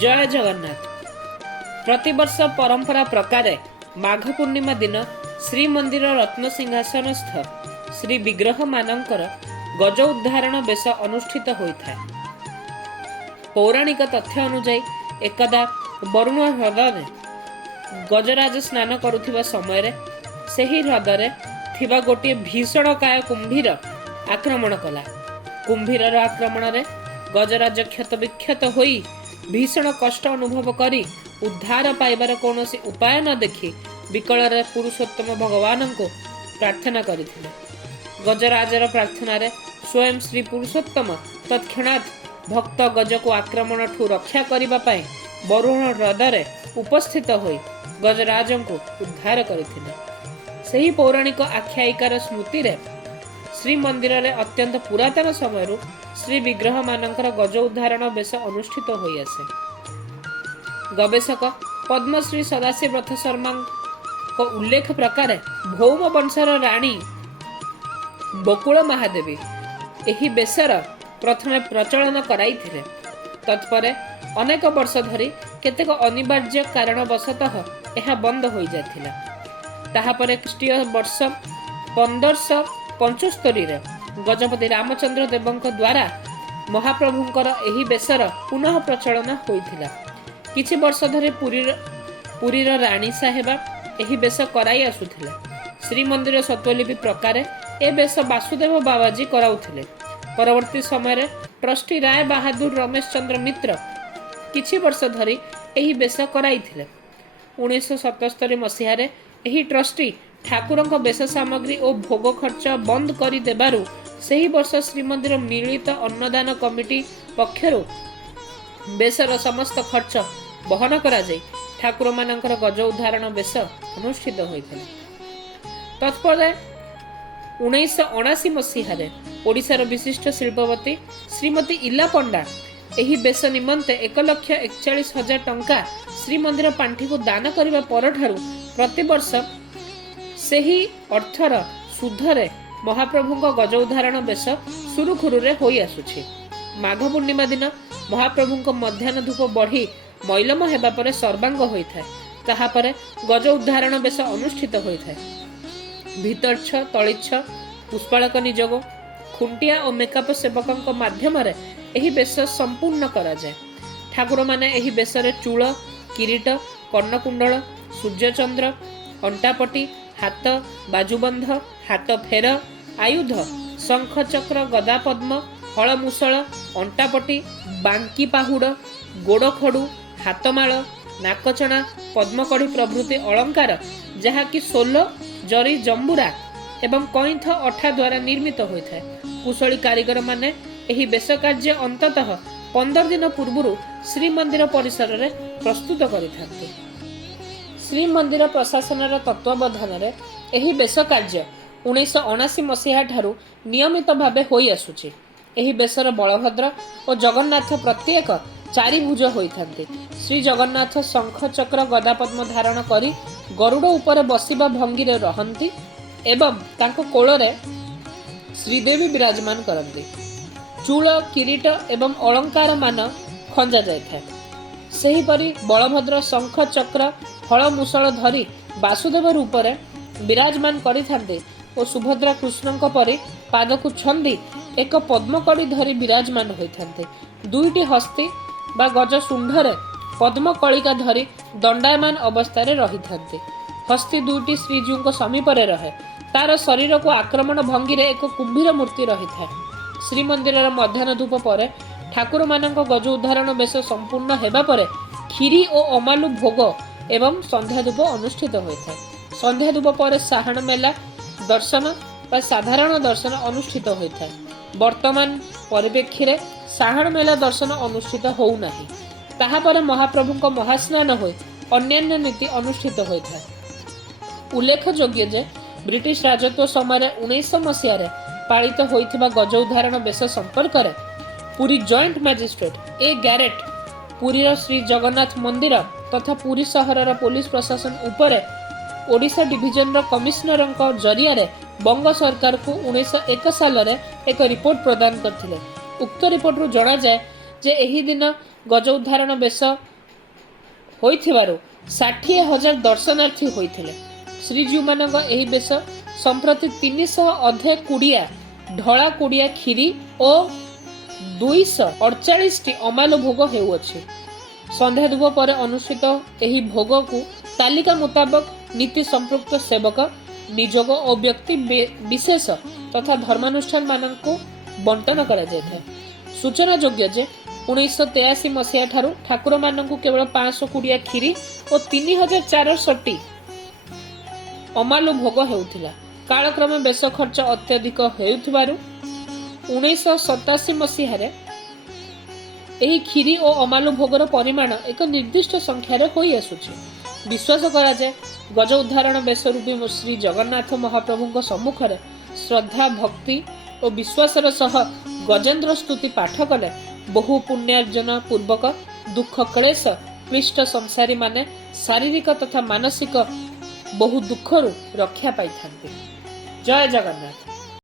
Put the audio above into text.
जय जगन्नाथ। प्रतिवर्ष परंपरा प्रकारे माघ पूर्णिमा दिन श्रीमंदिर रत्न सिंहासनस्थ श्री विग्रह मानकर गज उद्धारण बेश अनुष्ठित होता है। पौराणिक तथ्य अनुଯାयी एकदा वरुण ह्रदरे गजराज स्नान करुथिबा समय ସେହି ହ୍ରଦରେ ଥିବା ଗୋଟିଏ ଭୀଷଣକାୟ କୁମ୍ଭୀର ଆକ୍ରମଣ କଲା। କୁମ୍ଭୀରର ଆକ୍ରମଣରେ ଗଜରାଜ କ୍ଷତବିକ୍ଷତ ହୋଇ ଭୀଷଣ କଷ୍ଟ ଅନୁଭବ କରି ଉଦ୍ଧାର ପାଇବାର କୌଣସି ଉପାୟ ନ ଦେଖି ବିକଳରେ ପୁରୁଷୋତ୍ତମ ଭଗବାନଙ୍କୁ ପ୍ରାର୍ଥନା କରିଥିଲେ। ଗଜରାଜର ପ୍ରାର୍ଥନାରେ ସ୍ୱୟଂ ଶ୍ରୀ ପୁରୁଷୋତ୍ତମ ତତ୍କ୍ଷଣାତ୍ ଭକ୍ତ ଗଜକୁ ଆକ୍ରମଣଠୁ ରକ୍ଷା କରିବା ପାଇଁ ବରୁଣ ହ୍ରଦରେ ଉପସ୍ଥିତ ହୋଇ ଗଜରାଜଙ୍କୁ ଉଦ୍ଧାର କରିଥିଲେ। ସେହି ପୌରାଣିକ ଆଖ୍ୟାୟିକାର ସ୍ମୃତିରେ ଶ୍ରୀମନ୍ଦିରରେ ଅତ୍ୟନ୍ତ ପୁରାତନ ସମୟରୁ ଶ୍ରୀ ବିଗ୍ରହ ମାନଙ୍କର ଗଜ ଉଦ୍ଧାରଣ ବେଶ ଅନୁଷ୍ଠିତ ହୋଇଆସେ। ଗବେଷକ ପଦ୍ମଶ୍ରୀ ସଦାଶିବ ରଥ ଶର୍ମାଙ୍କ ଉଲ୍ଲେଖ ପ୍ରକାରେ ଭୌମ ବଂଶର ରାଣୀ ବକୁଳ ମହାଦେବୀ ଏହି ବେଶର ପ୍ରଥମେ ପ୍ରଚଳନ କରାଇଥିଲେ। ତତ୍ପରେ ଅନେକ ବର୍ଷ ଧରି କେତେକ ଅନିବାର୍ଯ୍ୟ କାରଣବଶତଃ ଏହା ବନ୍ଦ ହୋଇଯାଇଥିଲା। ତାହାପରେ ଖ୍ରୀଷ୍ଟୀୟ ବର୍ଷ 1575 ଗଜପତି ରାମଚନ୍ଦ୍ର ଦେବଙ୍କ ଦ୍ୱାରା ମହାପ୍ରଭୁଙ୍କର ଏହି ବେଶର ପୁନଃ ପ୍ରଚଳନ ହୋଇଥିଲା। କିଛି ବର୍ଷ ଧରି ପୁରୀର ରାଣୀ ସାହେବା ଏହି ବେଶ କରାଇ ଆସୁଥିଲେ। ଶ୍ରୀମନ୍ଦିର ସ୍ୱତ୍ତ୍ୱଲିପି ପ୍ରକାରେ ଏ ବେଶ ବାସୁଦେବ ବାବାଜୀ କରାଉଥିଲେ। ପରବର୍ତ୍ତୀ ସମୟରେ ଟ୍ରଷ୍ଟି ରାୟ ବାହାଦୁର ରମେଶ ଚନ୍ଦ୍ର ମିତ୍ର କିଛି ବର୍ଷ ଧରି ଏହି ବେଶ କରାଇଥିଲେ। 1977 ମସିହାରେ ଏହି ଟ୍ରଷ୍ଟି ଠାକୁରଙ୍କ ବେଶ ସାମଗ୍ରୀ ଓ ଭୋଗ ଖର୍ଚ୍ଚ ବନ୍ଦ କରିଦେବାରୁ ସେହି ବର୍ଷ ଶ୍ରୀମନ୍ଦିର ମିଳିତ ଅନ୍ନଦାନ କମିଟି ପକ୍ଷରୁ ବେଶର ସମସ୍ତ ଖର୍ଚ୍ଚ ବହନ କରାଯାଇ ଠାକୁରମାନଙ୍କର ଗଜ ଉଦ୍ଧାରଣ ବେଶ ଅନୁଷ୍ଠିତ ହୋଇଥିଲା। ତତ୍ପରେ 1979 ମସିହାରେ ଓଡ଼ିଶାର ବିଶିଷ୍ଟ ଶିଳ୍ପପତି ଶ୍ରୀମତୀ ଇଲା ପଣ୍ଡା ଏହି ବେଶ ନିମନ୍ତେ 1,41,000 ଟଙ୍କା ଶ୍ରୀମନ୍ଦିର ପାଣ୍ଠିକୁ ଦାନ କରିବା ପରଠାରୁ ପ୍ରତିବର୍ଷ ସେହି ଅର୍ଥର ସୁଧରେ ମହାପ୍ରଭୁଙ୍କ ଗଜ ଉଦ୍ଧାରଣ ବେଶ ସୁରୁଖୁରୁରେ ହୋଇ ଆସୁଛି। ମାଘ ପୂର୍ଣ୍ଣିମା ଦିନ ମହାପ୍ରଭୁଙ୍କ ମଧ୍ୟାହ୍ନ ଧୂପ ବଢ଼ି ମୈଲମ ହେବା ପରେ ସର୍ବାଙ୍ଗ ହୋଇଥାଏ। ତାହାପରେ ଗଜ ଉଦ୍ଧାରଣ ବେଶ ଅନୁଷ୍ଠିତ ହୋଇଥାଏ। ଭିତର୍ଚ୍ଛ ତଳିଚ୍ଛ ପୁଷ୍ପାଳକ ନିଯୋଗ ଖୁଣ୍ଟିଆ ଓ ମେକାପ ସେବକଙ୍କ ମାଧ୍ୟମରେ ଏହି ବେଶ ସମ୍ପୂର୍ଣ୍ଣ କରାଯାଏ। ଠାକୁରମାନେ ଏହି ବେଶରେ ଚୂଳ କିରୀଟ କର୍ଣ୍ଣକୁଣ୍ଡଳ ସୂର୍ଯ୍ୟଚନ୍ଦ୍ର ଅଣ୍ଟାପଟି ହାତ ବାଜୁବନ୍ଧ ହାତ ଫେର ଆୟୁଧ ଶଙ୍ଖ ଚକ୍ର ଗଦା ପଦ୍ମ ହଳମୁସଳ ଅଣ୍ଟାପଟି ବାଙ୍କି ପାହୁଡ଼ ଗୋଡ଼ ଖଡ଼ୁ ହାତମାଳ ନାକଚଣା ପଦ୍ମକଢ଼ି ପ୍ରଭୃତି ଅଳଙ୍କାର ଯାହାକି ସୋଲ ଜରି ଜମ୍ବୁରା ଏବଂ କଇଁଥ ଅଠା ଦ୍ୱାରା ନିର୍ମିତ ହୋଇଥାଏ। କୁଶଳୀ କାରିଗରମାନେ ଏହି ବେଶ କାର୍ଯ୍ୟ ଅନ୍ତତଃ 15 ଦିନ ପୂର୍ବରୁ ଶ୍ରୀମନ୍ଦିର ପରିସରରେ ପ୍ରସ୍ତୁତ କରିଥାନ୍ତି। ଶ୍ରୀମନ୍ଦିର ପ୍ରଶାସନର ତତ୍ତ୍ୱାବଧାନରେ ଏହି ବେଶ କାର୍ଯ୍ୟ 1979 ମସିହା ଠାରୁ ନିୟମିତ ଭାବେ ହୋଇ ଆସୁଛି। ଏହି ବେଶର ବଳଭଦ୍ର ଓ ଜଗନ୍ନାଥ ପ୍ରତ୍ୟେକ 4 ଭୁଜ ହୋଇଥାନ୍ତି। ଶ୍ରୀ ଜଗନ୍ନାଥ ଶଙ୍ଖ ଚକ୍ର ଗଦାପଦ୍ମ ଧାରଣ କରି ଗରୁଡ଼ ଉପରେ ବସିବା ଭଙ୍ଗୀରେ ରହନ୍ତି ଏବଂ ତାଙ୍କ କୋଳରେ ଶ୍ରୀଦେବୀ ବିରାଜମାନ କରନ୍ତି। ଚୂଳ କିରୀଟ ଏବଂ ଅଳଙ୍କାର ମାନ ଖଞ୍ଜା ଯାଇଥାଏ। ସେହିପରି ବଳଭଦ୍ର ଶଙ୍ଖ ଚକ୍ର ହଳ ମୁସଳ ଧରି ବାସୁଦେବ ରୂପରେ ବିରାଜମାନ କରିଥାନ୍ତି ଓ ସୁଭଦ୍ରା କୃଷ୍ଣଙ୍କ ପରି ପାଦକୁ ଛନ୍ଦି ଏକ ପଦ୍ମକଡ଼ି ଧରି ବିରାଜମାନ ହୋଇଥାନ୍ତି। 2ଟି ହସ୍ତୀ ବା ଗଜ ଶୁଣ୍ଢରେ ପଦ୍ମକଳିକା ଧରି ଦଣ୍ଡାୟମାନ ଅବସ୍ଥାରେ ରହିଥାନ୍ତି। ହସ୍ତୀ 2ଟି ଶ୍ରୀଜୀଉଙ୍କ ସମୀପରେ ରହେ। ତାର ଶରୀରକୁ ଆକ୍ରମଣ ଭଙ୍ଗୀରେ ଏକ କୁମ୍ଭୀର ମୂର୍ତ୍ତି ରହିଥାଏ। ଶ୍ରୀମନ୍ଦିରର ମଧ୍ୟାହ୍ନ ଧୂପ ପରେ ଠାକୁରମାନଙ୍କ ଗଜ ଉଦ୍ଧାରଣ ବେଶ ସମ୍ପୂର୍ଣ୍ଣ ହେବା ପରେ କ୍ଷୀରି ଓ ଅମାଲୁ ଭୋଗ ଏବଂ ସନ୍ଧ୍ୟା ଧୂପ ଅନୁଷ୍ଠିତ ହୋଇଥାଏ। ସନ୍ଧ୍ୟା ଧୂପ ପରେ ସାହାଣ ମେଲା ଦର୍ଶନ ବା ସାଧାରଣ ଦର୍ଶନ ଅନୁଷ୍ଠିତ ହୋଇଥାଏ। ବର୍ତ୍ତମାନ ପରିପ୍ରେକ୍ଷୀରେ ସାହାଣ ମେଲା ଦର୍ଶନ ଅନୁଷ୍ଠିତ ହେଉନାହିଁ। ତାହାପରେ ମହାପ୍ରଭୁଙ୍କ ମହାସ୍ନାନ ହୋଇ ଅନ୍ୟାନ୍ୟ ନୀତି ଅନୁଷ୍ଠିତ ହୋଇଥାଏ। ଉଲ୍ଲେଖଯୋଗ୍ୟ ଯେ ବ୍ରିଟିଶ ରାଜତ୍ୱ ସମୟରେ 1900 ମସିହାରେ ପାଳିତ ହୋଇଥିବା ଗଜ ଉଦ୍ଧାରଣ ବେଶ ସମ୍ପର୍କରେ ପୁରୀ ଜଏଣ୍ଟ ମାଜିଷ୍ଟ୍ରେଟ ଏ ଗ୍ୟାରେଟ୍ ପୁରୀର ଶ୍ରୀ ଜଗନ୍ନାଥ ମନ୍ଦିର ତଥା ପୁରୀ ସହରର ପୋଲିସ ପ୍ରଶାସନ ଉପରେ ଓଡ଼ିଶା ଡିଭିଜନର କମିଶନରଙ୍କ ଜରିଆରେ ବଙ୍ଗ ସରକାରକୁ 1901 ସାଲରେ ଏକ ରିପୋର୍ଟ ପ୍ରଦାନ କରିଥିଲେ। ଉକ୍ତ ରିପୋର୍ଟରୁ ଜଣାଯାଏ ଯେ ଏହି ଦିନ ଗଜ ଉଦ୍ଧାରଣ ବେଶ ହୋଇଥିବାରୁ 60,000 ଦର୍ଶନାର୍ଥୀ ହୋଇଥିଲେ। ଶ୍ରୀଜୀଉମାନଙ୍କ ଏହି ବେଶ ସମ୍ପ୍ରତି 300 ଅଧେ କୁଡ଼ିଆ ଢଳା କୁଡ଼ିଆ କ୍ଷୀରି ଓ 248ଟି ଅମାଲ ଭୋଗ ହେଉଅଛି। ସନ୍ଧ୍ୟା ଧୂପ ପରେ ଅନୁଷ୍ଠିତ ଏହି ଭୋଗକୁ ତାଲିକା ମୁତାବକ ନୀତି ସମ୍ପୃକ୍ତ ସେବକ ନିଯୋଗ ଓ ବ୍ୟକ୍ତି ବିଶେଷ ତଥା ଧର୍ମାନୁଷ୍ଠାନ ମାନଙ୍କୁ ବଣ୍ଟନ କରାଯାଇଥାଏ। ସୂଚନା ଯୋଗ୍ୟ ଯେ 1983 ମସିହା ଠାରୁ ଠାକୁର ମାନଙ୍କୁ କେବଳ 500 କୁଡ଼ିଆ କ୍ଷୀରି ଓ 3,400ଟି ଅମାଲୁ ଭୋଗ ହେଉଥିଲା। କାଳକ୍ରମେ ବେଶ ଖର୍ଚ୍ଚ ଅତ୍ୟଧିକ ହେଉଥିବାରୁ 1987 ମସିହାରେ ଏହି କ୍ଷୀରି ଓ ଅମାଲୁ ଭୋଗର ପରିମାଣ ଏକ ନିର୍ଦ୍ଦିଷ୍ଟ ସଂଖ୍ୟାରେ ହୋଇ ଆସୁଛି। ବିଶ୍ୱାସ କରାଯାଏ ଗଜ ଉଦ୍ଧାରଣ ବେଶ ରୂପୀ ଶ୍ରୀ ଜଗନ୍ନାଥ ମହାପ୍ରଭୁଙ୍କ ସମ୍ମୁଖରେ ଶ୍ରଦ୍ଧା ଭକ୍ତି ଓ ବିଶ୍ୱାସର ସହ ଗଜେନ୍ଦ୍ର ସ୍ତୁତି ପାଠ କଲେ ବହୁ ପୁଣ୍ୟାର୍ଜନ ପୂର୍ବକ ଦୁଃଖ କ୍ଲେଶ କ୍ଳିଷ୍ଟ ସଂସାରୀ ମାନେ ଶାରୀରିକ ତଥା ମାନସିକ ବହୁ ଦୁଃଖରୁ ରକ୍ଷା ପାଇଥାନ୍ତି। ଜୟ ଜଗନ୍ନାଥ।